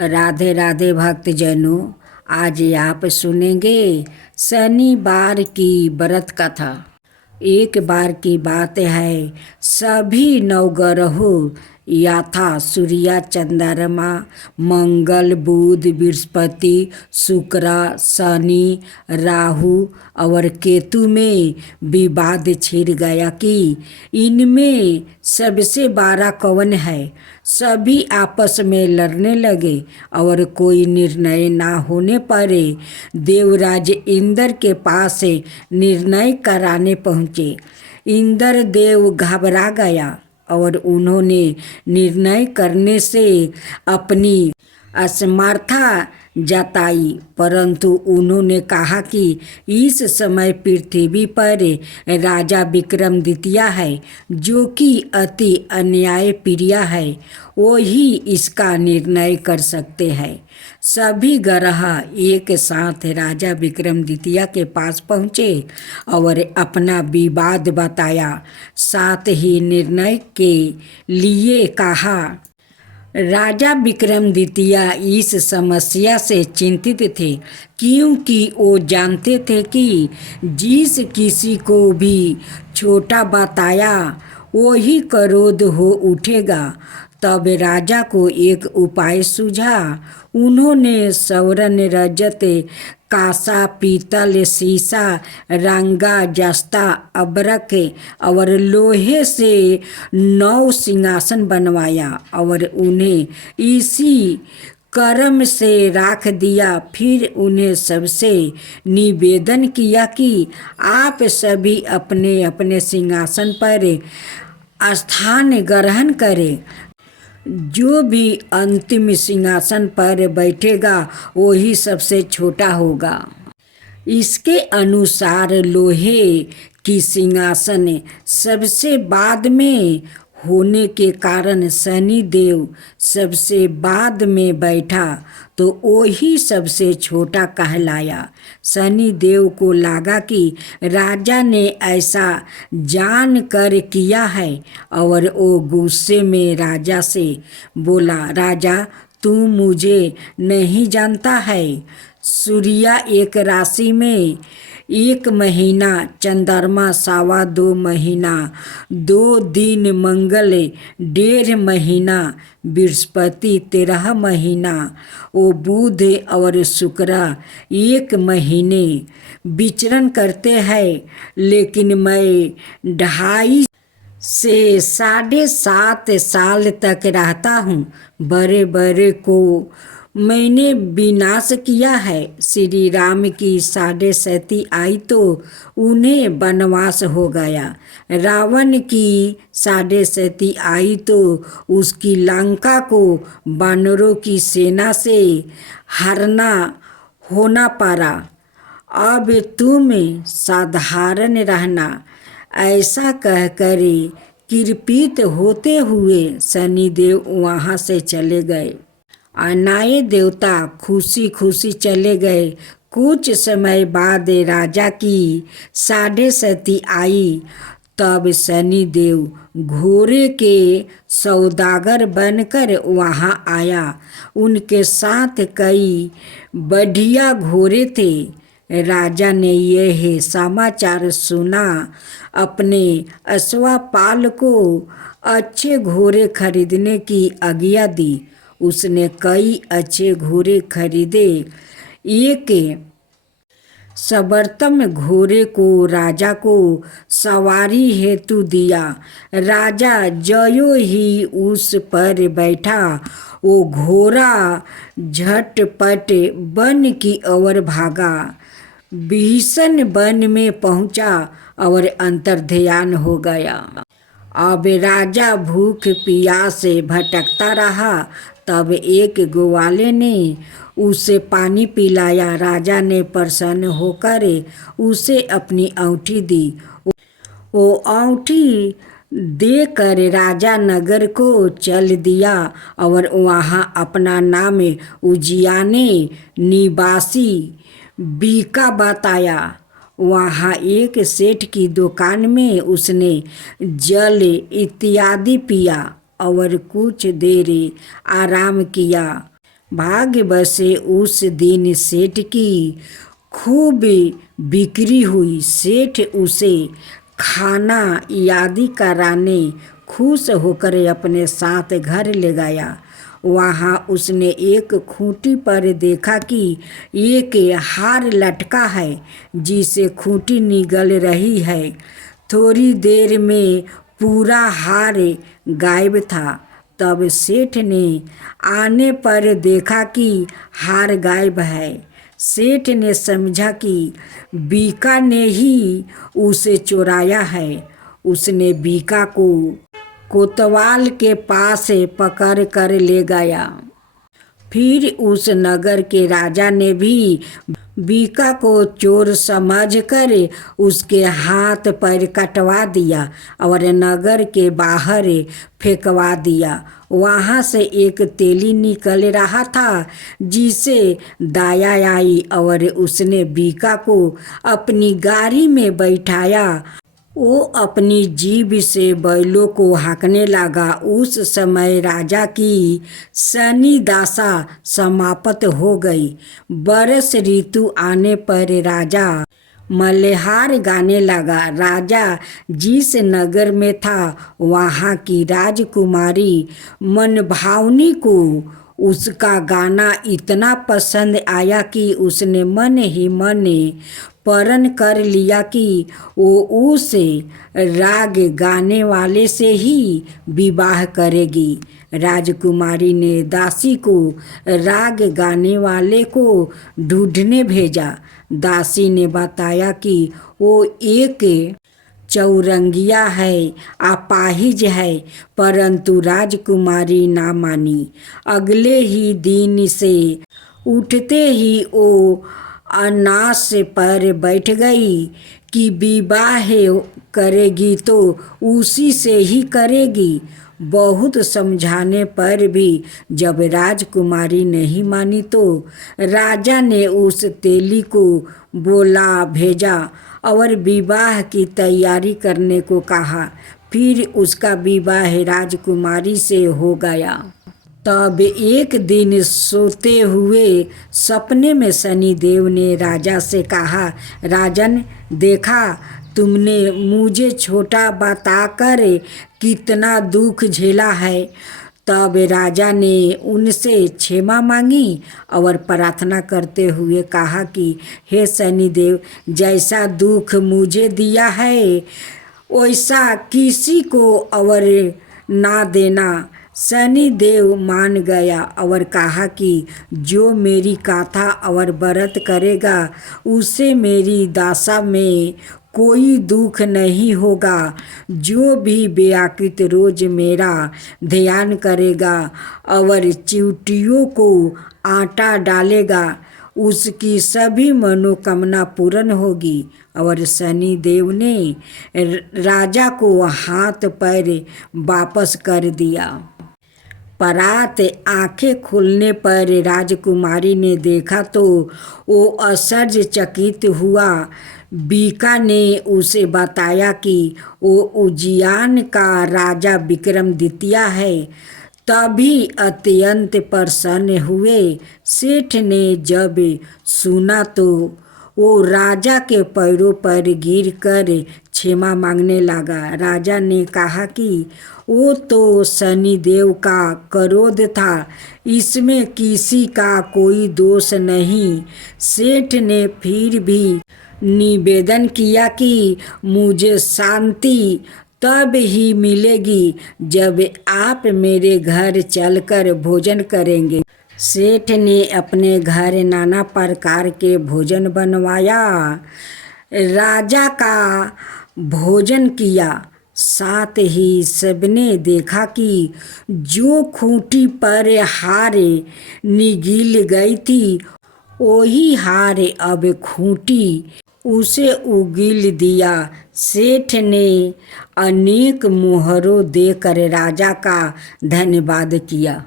राधे राधे भक्तजनों, आज आप सुनेंगे शनिवार की व्रत कथा। एक बार की बात है, सभी नवग्रहों यथा सूर्य, चंद्रमा, मंगल, बुध, बृहस्पति, शुक्र, शनि, राहु और केतु में विवाद छिड़ गया कि इनमें सबसे बड़ा कौन है। सभी आपस में लड़ने लगे और कोई निर्णय ना होने पर देवराज इंद्र के पास निर्णय कराने पहुँचे। इंद्र देव घबरा गया और उन्होंने निर्णय करने से अपनी असमर्थता जताई, परंतु उन्होंने कहा कि इस समय पृथ्वी पर राजा विक्रमादित्य है जो कि अति अन्यायप्रिय है, वो ही इसका निर्णय कर सकते हैं। सभी ग्रह एक साथ राजा विक्रमादित्य के पास पहुँचे और अपना विवाद बताया, साथ ही निर्णय के लिए कहा। राजा विक्रमादित्य इस समस्या से चिंतित थे, क्योंकि वो जानते थे कि जिस किसी को भी छोटा बताया वो ही क्रोध हो उठेगा। तब राजा को एक उपाय सूझा। उन्होंने स्वर्ण, रजत, कांसा, पीतल, सीसा, रंगा, जस्ता, अबरक और लोहे से 9 सिंहासन बनवाया और उन्हें इसी क्रम से रख दिया। फिर उन्हें सबसे निवेदन किया कि आप सभी अपने अपने सिंहासन पर स्थान ग्रहण करें। जो भी अंतिम सिंहासन पर बैठेगा वही सबसे छोटा होगा। इसके अनुसार लोहे की सिंहासन सबसे बाद में होने के कारण शनि देव सबसे बाद में बैठा तो वो ही सबसे छोटा कहलाया। शनि देव को लगा कि राजा ने ऐसा जान कर किया है और वो गुस्से में राजा से बोला, राजा तू मुझे नहीं जानता है। सूर्य एक राशि में 1 महीना, चंद्रमा 2.25 महीना, 2 दिन, मंगल 1.5 महीना, बृहस्पति 13 महीना, वो बुध और शुक्र 1 महीने विचरण करते हैं, लेकिन मैं 2.5 से 7.5 साल तक रहता हूँ। बड़े बड़े को मैंने विनाश किया है। श्री राम की 7.5 आई तो उन्हें वनवास हो गया। रावण की 7.5 आई तो उसकी लंका को वानरों की सेना से हारना होना पड़ा। अब तुम साधारण रहना। ऐसा कहकर कृपित होते हुए शनिदेव वहाँ से चले गए। अनाए देवता खुशी खुशी चले गए। कुछ समय बाद राजा की 7.5 आई। तब शनिदेव घोड़े के सौदागर बनकर वहाँ आया। उनके साथ कई बढ़िया घोड़े थे। राजा ने यह समाचार सुना, अपने अश्वपाल को अच्छे घोड़े खरीदने की आज्ञा दी। उसने कई अच्छे घोड़े खरीदे। एक सर्वोत्तम घोड़े को राजा को सवारी हेतु दिया। राजा ज्यों ही उस पर बैठा, वो घोड़ा झटपट वन की ओर भागा। भीषण वन में पहुंचा और अंतर्ध्यान हो गया। अब राजा भूख प्यास से भटकता रहा। तब एक ग्वाले ने उसे पानी पिलाया। राजा ने प्रसन्न होकर उसे अपनी औंठी दी। वो औंठी देकर राजा नगर को चल दिया और वहाँ अपना नाम उजियाने निवासी बीका बताया। वहाँ एक सेठ की दुकान में उसने जल इत्यादि पिया और कुछ देर आराम किया। भाग्य से उस दिन सेठ की खूब बिक्री हुई। सेठ उसे खाना आदि कराने खुश होकर अपने साथ घर ले गया। वहाँ उसने एक खूंटी पर देखा कि एक हार लटका है जिसे खूंटी निगल रही है। थोड़ी देर में पूरा हार गायब था। तब सेठ ने आने पर देखा कि हार गायब है। सेठ ने समझा कि बीका ने ही उसे चुराया है। उसने बीका को कोतवाल के पास पकड़ कर ले गया। फिर उस नगर के राजा ने भी बीका को चोर समझकर उसके हाथ पैर कटवा दिया और नगर के बाहर फेंकवा दिया। वहाँ से एक तेली निकल रहा था जिसे दया आई और उसने बीका को अपनी गाड़ी में बैठाया। वो अपनी जीभ से बैलों को हाँकने लगा। उस समय राजा की शनि दशा समाप्त हो गई। बरस ऋतु आने पर राजा मल्हार गाने लगा। राजा जिस नगर में था वहाँ की राजकुमारी मनभावनी को उसका गाना इतना पसंद आया कि उसने मन ही मन प्रण कर लिया कि वो उस राग गाने वाले से ही विवाह करेगी। राजकुमारी ने दासी को राग गाने वाले को ढूंढने भेजा। दासी ने बताया कि वो एक चौरंगिया है, अपाहिज है, परंतु राजकुमारी ना मानी। अगले ही दिन से उठते ही वो अनास पर बैठ गई कि विवाह करेगी तो उसी से ही करेगी। बहुत समझाने पर भी जब राजकुमारी नहीं मानी तो राजा ने उस तेली को बोला भेजा और विवाह की तैयारी करने को कहा। फिर उसका विवाह राजकुमारी से हो गया। तब एक दिन सोते हुए सपने में शनिदेव ने राजा से कहा, राजन, देखा तुमने मुझे छोटा बताकर कितना दुख झेला है। तब राजा ने उनसे क्षमा मांगी और प्रार्थना करते हुए कहा कि हे शनिदेव, जैसा दुख मुझे दिया है वैसा किसी को और ना देना। शनिदेव मान गया और कहा कि जो मेरी कथा और व्रत करेगा उसे मेरी दशा में कोई दुख नहीं होगा। जो भी व्याकृत रोज मेरा ध्यान करेगा और चिवटियों को आटा डालेगा उसकी सभी मनोकामना पूर्ण होगी। और शनिदेव ने राजा को हाथ पैर वापस कर दिया। परात आंखें खुलने पर राजकुमारी ने देखा तो वो आश्चर्यचकित हुआ। बीका ने उसे बताया कि वो उज्जैन का राजा विक्रमादित्य है। तभी अत्यंत प्रसन्न हुए। सेठ ने जब सुना तो वो राजा के पैरों पर गिरकर क्षमा मांगने लगा। राजा ने कहा कि वो तो शनिदेव का क्रोध था, इसमें किसी का कोई दोष नहीं। सेठ ने फिर भी निवेदन किया कि मुझे शांति तब ही मिलेगी जब आप मेरे घर चलकर भोजन करेंगे। सेठ ने अपने घर नाना प्रकार के भोजन बनवाया। राजा का भोजन किया। साथ ही सबने देखा कि जो खूंटी पर हार निगल गई थी वही हार अब खूंटी उसे उगल दिया। सेठ ने अनेक मोहरों देकर राजा का धन्यवाद किया।